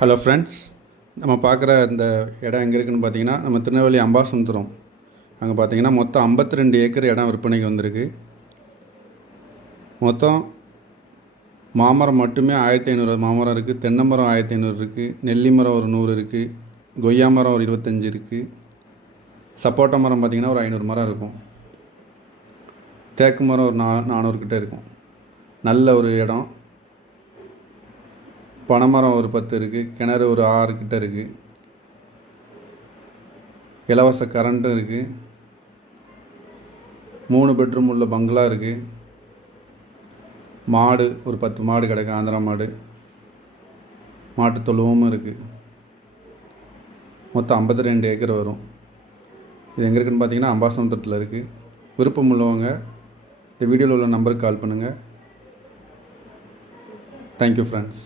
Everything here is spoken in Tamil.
ஹலோ ஃப்ரெண்ட்ஸ், நம்ம பார்க்குற இந்த இடம் எங்கே இருக்குதுன்னு பார்த்தீங்கன்னா, நம்ம திருநெல்வேலி அம்பாசமுத்திரம். அங்கே பார்த்தீங்கன்னா மொத்தம் 52 ஏக்கர் இடம் விற்பனைக்கு வந்திருக்கு. மொத்தம் மாமரம் மட்டுமே 1500 மாமரம் இருக்குது. தென்னை மரம் 1500 இருக்குது. நெல்லி மரம் ஒரு 100 இருக்குது. கொய்யா மரம் ஒரு 25 இருக்குது. சப்போட்டா மரம் பார்த்திங்கன்னா ஒரு 500 மரம் இருக்கும். தேக்கு மரம் ஒரு 400 கிட்டே இருக்கும். நல்ல ஒரு இடம். பனைமரம் ஒரு 10 இருக்குது. கிணறு ஒரு 6 கிட்ட இருக்குது. இலவச கரண்ட்டும் இருக்குது. 3 பெட்ரூம் உள்ள பங்களா இருக்குது. மாடு ஒரு 10 மாடு கிடக்கு. ஆந்திரா மாடு. மாட்டு தொழுவமும் இருக்குது. மொத்தம் 52 ஏக்கர் வரும். இது எங்கே இருக்குதுன்னு பார்த்தீங்கன்னா அம்பாசமுத்திரத்தில் இருக்குது. விருப்பம் உள்ளவங்க இந்த வீடியோவில் உள்ள நம்பருக்கு கால் பண்ணுங்கள். Thank you friends.